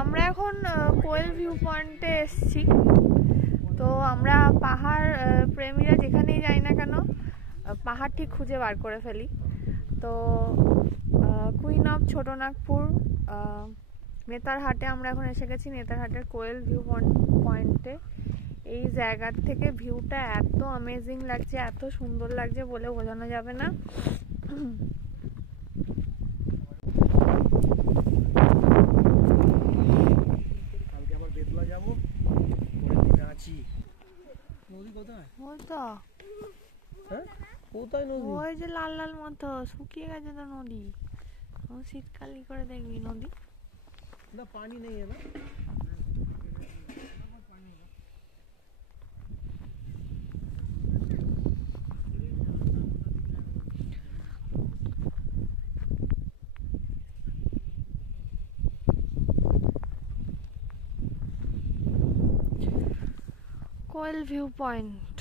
আমরা এখন কোয়েল ভিউ পয়েন্টে এসেছি। তো আমরা পাহাড় প্রেমীরা যেখানেই যাই না কেন পাহাড় ঠিক খুঁজে বার করে ফেলি। তো কুইন অফ ছোটনাগপুর নেতারহাটে আমরা এখন এসে গেছি। নেতারহাটের কোয়েল ভিউ পয়েন্টে এই জায়গার থেকে ভিউটা এত অ্যামেজিং লাগছে, এত সুন্দর লাগছে বলে বোঝানো যাবে না। ওই যে লাল লাল মতো শুকিয়ে গেছে তো নদী। শীতকাল করে দেখবি নদী পানি নেই। কোয়েল ভিউ পয়েন্ট।